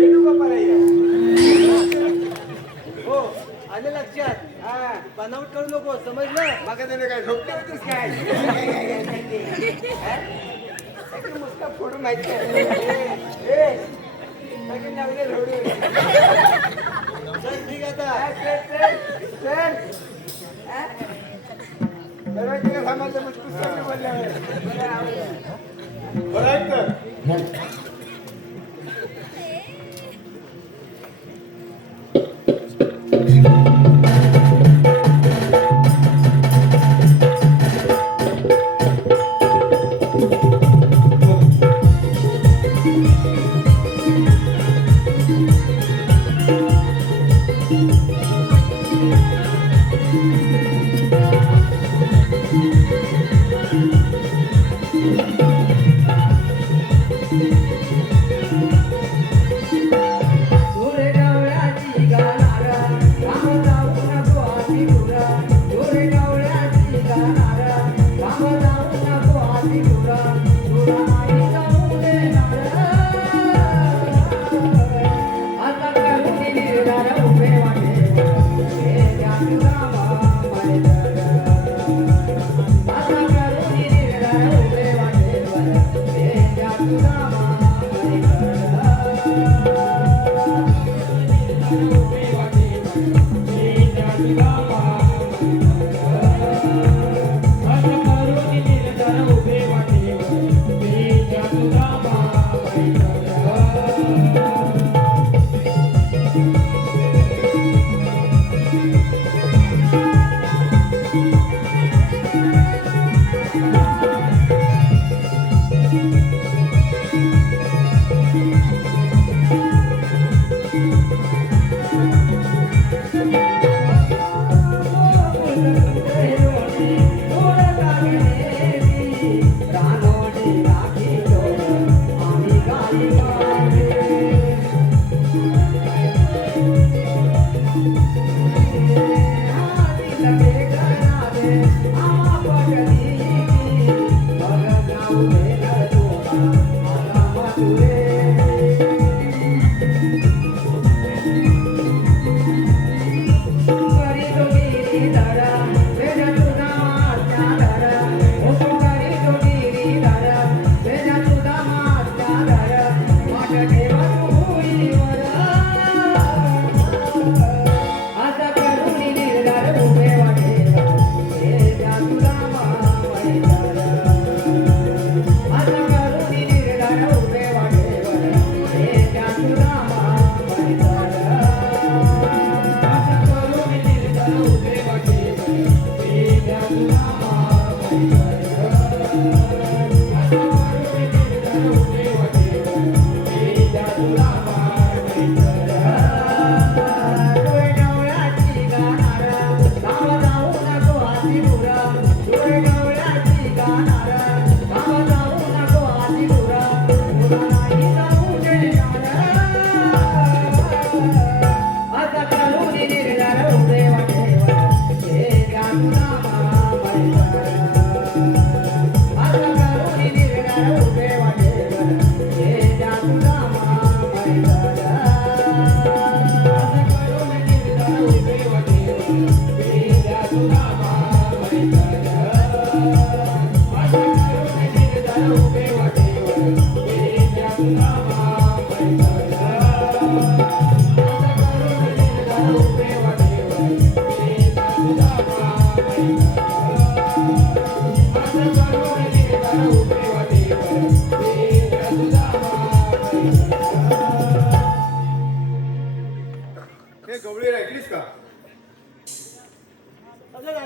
वेणुगोपालय्या हो आले लक्षात हा बनावट करू नको समजलं मागे त्याने काय झोपते होतीस काय मुस्का फोडून माहिती आहे ठीक आता सांगायचं मुस्कुस बोलल्यावर बरं ऐक तर.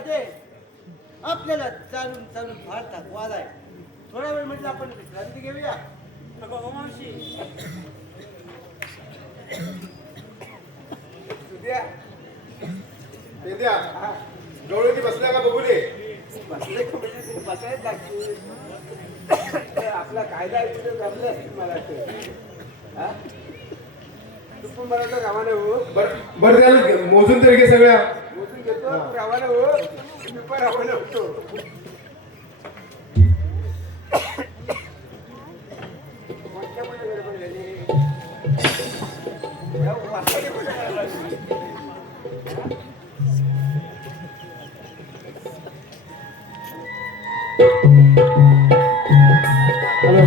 राधे आपल्याला चालून चालून फार थकवा आलाय. थोडा वेळ म्हटलं आपण विश्रांती घेऊया. अगं हो मावशी, सुद्या पेंद्या डोळ्याची बसल्या का बघूले? बसले का म्हणजे ते बसायला लागतील. आपला कायदा इकडे जमले असतील मला वाटतं. हा? तू पण मला तर रवाना हो. बरं त्याला मोजून तरी घे सगळ्या. मोजून घेतो तू रवाना हो. मी पण रवाना होतो. कोणत्यामुळे गडबड झाली? या वासाने कुठे करायला लागली? हॅलो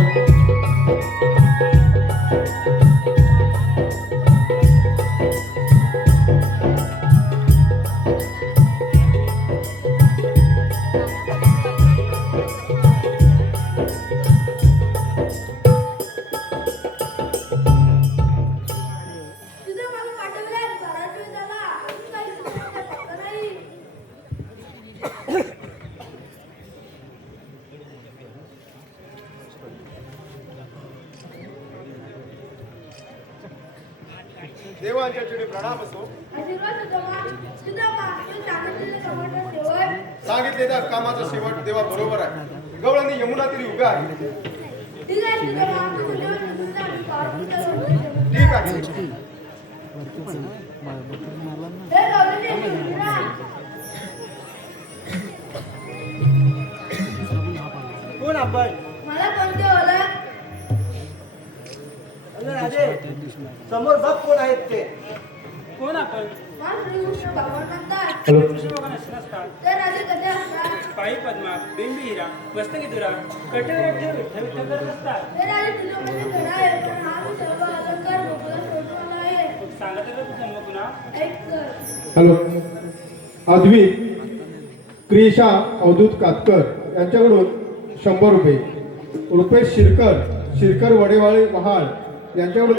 तुझं मला पाठवलंय बराच वेळ झाला अजून काही तुझं पत्ता नाही. देवांच्या चरणी प्रणाम असो. आशीर्वाद तुझा मागचं सांगितलेलं समजलं शेवट. सांगितले त्या कामाचा शेवट देवा बरोबर आहे. गवळणी यमुनातील युग आहे. ठीक आहे तुझ्या मागचं तुझ्यावर तुझा पार्टी करून. ठीक आहे. हे गौरीने मुलगा. कोण आपण? मला कोणते ओळख? अरे राधे समोर बघ कोण आहेत ते. कोण आपण? मला श्रीकृष्ण भगवान म्हणतात. कृष्ण भगवान असे नसतात. तर आधी कसे असतात? पायी पद्मा, बिंबी हिरा, मस्तकी-दुरा, कटेवर ठेव विठ्ठल विठ्ठल करत असतात. तर आधी तुझं म्हणजे खरं आहे पण हा मी सर्व अलंकार मोकळा सोडून आला आहे. सांगा तर तुझं जन्म पुन्हा. ऐक कर. हॅलो अद्वित क्रिशा अवधूत कातकर यांच्याकडून 100 रुपये. रुपेश शिरकर वडेवाळे महाळ यांच्याकडून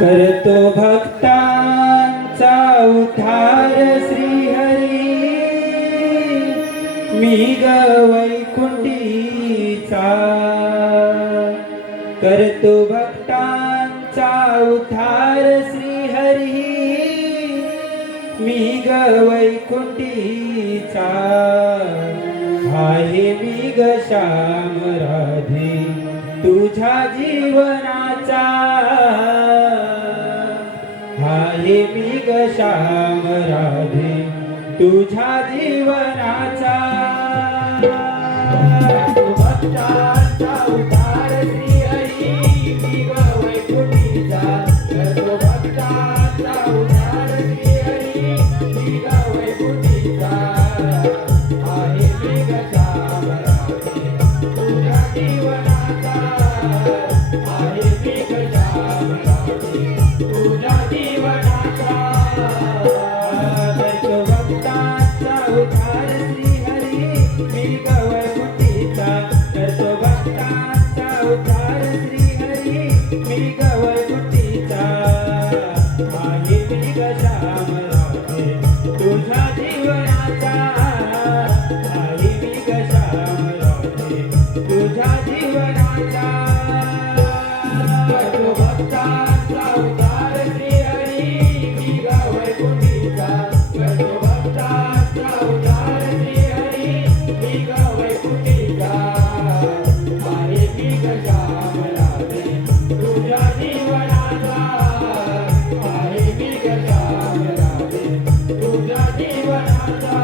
करतो भक्तांचा उद्धार श्रीहरी मी ग वैकुंठीचा. करतो भक्तांचा उद्धार श्रीहरी मी ग वैकुंठीचा. आहे मी ग श्याम राधे तुझ्या जीवनाचा. आहे मी ग श्याम राधे तुझ्या जीवनाचा. भक्तांचा उद्धार श्रीहरी मी ग वैकुंठीचा. करतो भक्तांचा उद्धार श्रीहरी मी ग वैकुंठीचा. आहे मी ग श्याम राधे तुझ्या जीवनाचा. आहे मी ग श्याम राधे तुझ्या जीवनाचा. करतो भक्तांचा उद्धार श्रीहरी मी ग वैकुंठीचा. करतो भक्तांचा उद्धार श्रीहरी मी ग वैकुंठीचा. आहे मी ग श्याम राधे तुझ्या जीवनाचा. आहे मी ग श्याम राधे तुझ्या जीवनाचा. करतो भक्तांचा उद्धार श्रीहरी मी ग वैकुंठीचा. करतो भक्तांचा उद्धार श्रीहरी मी ग वैकुंठीचा. आहे मी ग श्याम राधे तुझ्या जीवनाचा. आहे मी ग श्याम राधे तुझ्या जीवनाचा.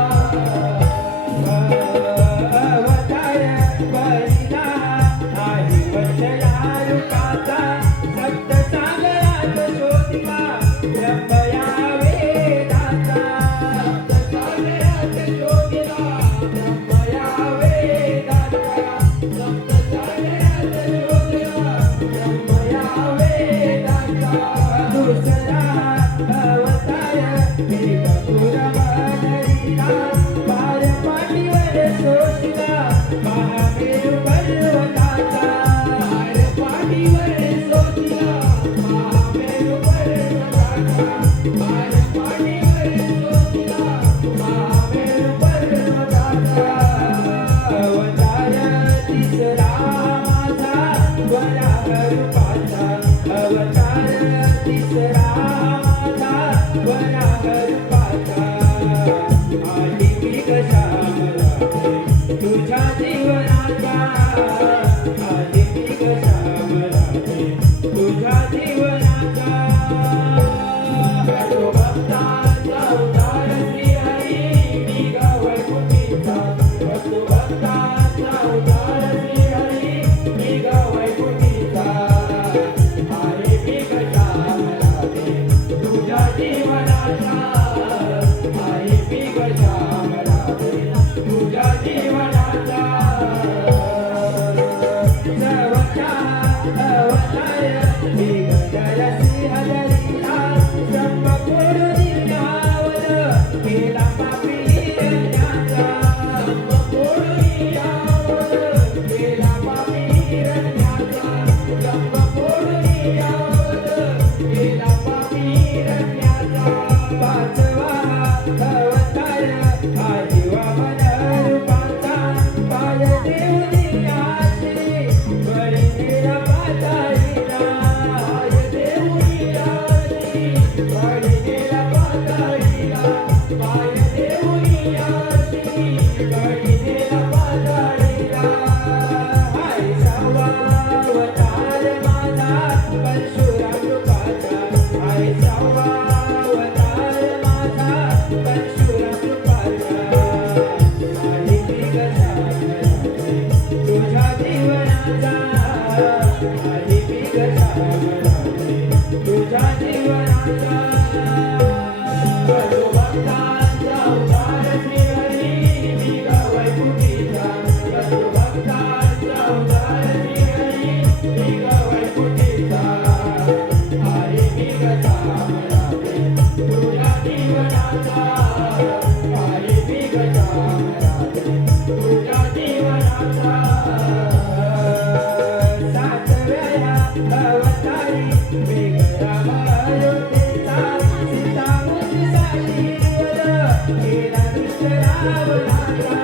सोशिला पार पाठीवर सोशिला महामेरू पर्वताचा पार पाठीवर सोशिला महामेरू पर्वताचा पार पाठीवर सोशिला महामेरू पर्वताचा अवतार तिसरा माझा वराह रूपाचा अवतार तिसरा माझा वराह रूपाचा आली मी कशा मला तुझ्या जीवनाचा आली मी कशा मला तुझ्या जीवनाचा तो भक्तांचा उद्धार श्रीहरी मी वैकुंठीचा तो भक्तांचा उद्धार श्रीहरी मी वैकुंठीचा आहे मी कशा मला तुझ्या जीवनाचा आहे मी कशा मला तुझ्या जीवनाचा सर्वच्या अवतार मी गजर सिंहदरीला संपूर्ण दिल्यावर केला पापी रण्याचा संपूर्ण दिल्यावर केला पापी रण्याचा संपूर्ण दिल्यावर केला पापी रण्याचा पाचवा अवतार आजी वामन रूपाचा पाय देव दिल्याशी बळीला पाताळीला पाय देव दिल्याशी बळीला पाताळीला पाय देव दिल्याशी बळीला पाताळीला हाय सावा अवतार माझा परशुराम रूपाचा हाय सावा अवतार माझा परशुराम रूपाचा आली मी कशा तुझ्या जीवनाचा आली मी कशा तुझ्या जीवनाचा तो भक्तांचा उद्धार श्रीहरी मी वैकुंठीचा तो भक्तांचा उद्धार श्रीहरी मी वैकुंठीचा आली मी कशा तुझ्या जीवनाचा आली मी कशा तुझ्या जीवनाचा सातव्या अवतारी मेघराम अयोध्येचा सीता मुक्तीसाठी वर केला दुष्टरावणाचा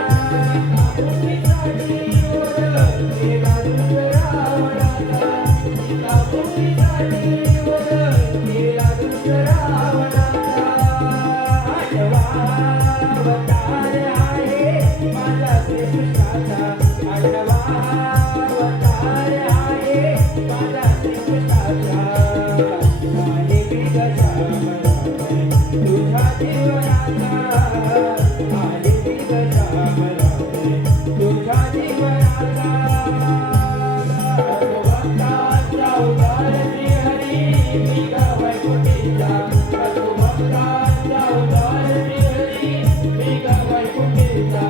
मुक्तीसाठी वर केला दुष्टरावणाचा सीता मुक्तीसाठी वर केला दुष्टरावणाचा आठवा अवतार आहे माझा श्रीकृष्णाचा आठवा अवतार आहे माझा श्रीकृष्णाचा आहे मी कशा मला तुझ्या जीवनाचा आहे मी कशा मला तुझ्या जीवनाचा तो भक्तांचा उद्धार श्रीहरी मी वैकुंठीचा तो भक्तांचा उद्धार श्रीहरी मी वैकुंठीचा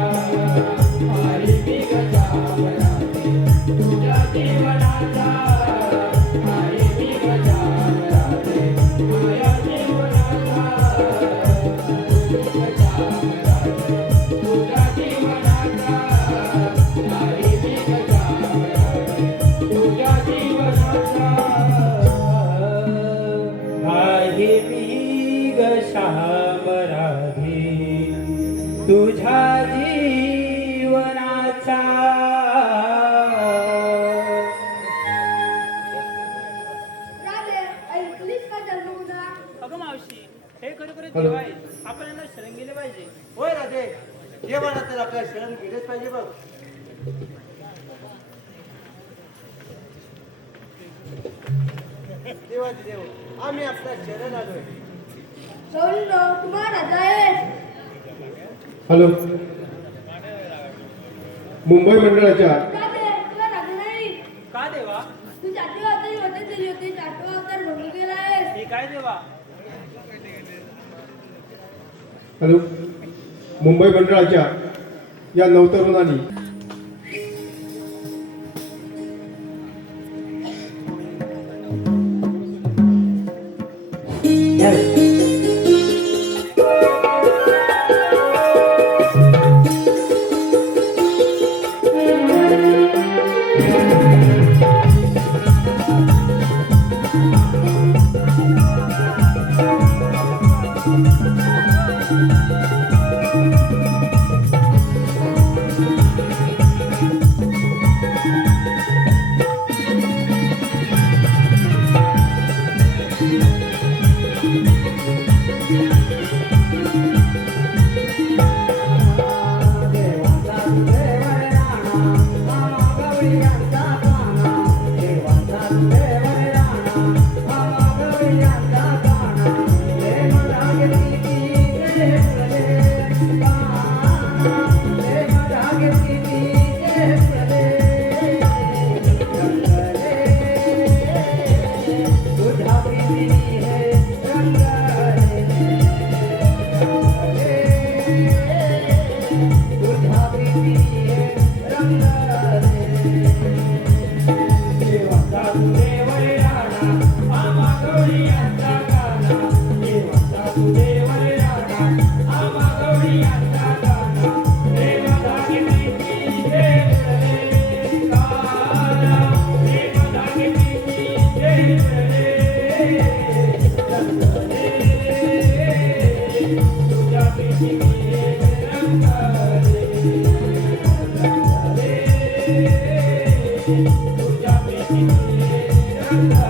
आहे मी कशा मला तुझ्या जीवनाचा आहे मी कशा मला तुझ्या जीवनाचा कशा मला तुझ्या जीवनाचा आहे मी कशा मला तुझ्या जीवनाचा आहे मी कशा राधे तुझ्या जीवनाचा राधे ऐकलीस का जन्मदा अगं मावशी हे खरोखर देव आहे आपण यांना शरण गेले पाहिजे होय राधे देवाला तर आपल्या शरण गेलेच पाहिजे बघ देवाचे देव आम्ही आपल्या शरण आलोय सौंदर्य तुम्हाला राजा आहे हॅलो मुंबई मंडळाच्या राधे तुला राजा नाही का देवा तू जाती अवतारी होते दिली होती जातो अवतार भंग केला आहेस हे काय देवा हॅलो मुंबई मंडळाच्या या नवतरुणांनी तुझ्या प्रीतीचे रंगले.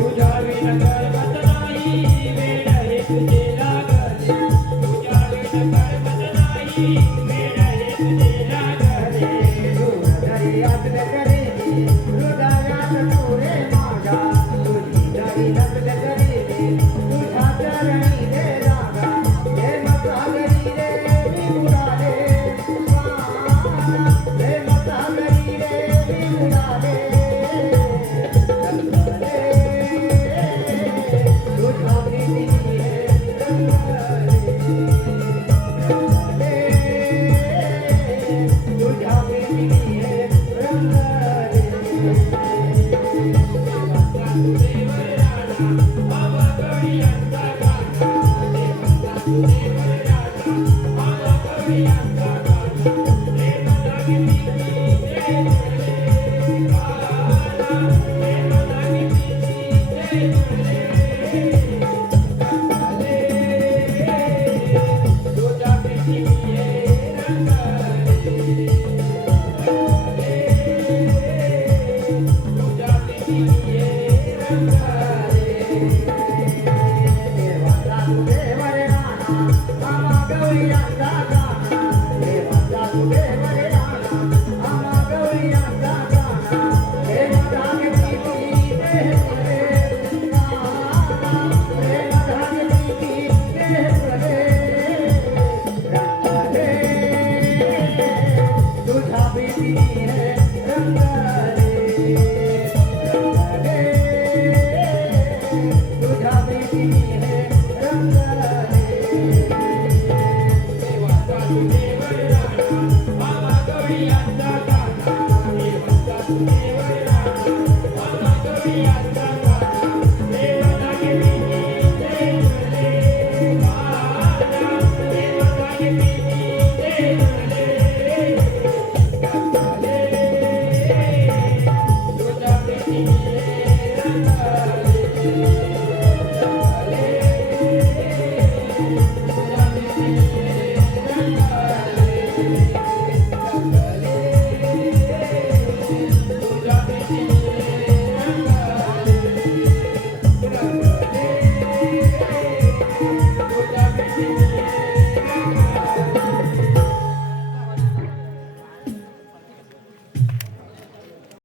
तुझ्या विण करमत नाही वेड हे तुझे लागले. तुझ्या विण करमत नाही वेड हे तुझे लागले. तुझ्या प्रीतीचे रंगले. तुझ्या प्रीतीचे तुझ्या प्रीतीचे रंगले.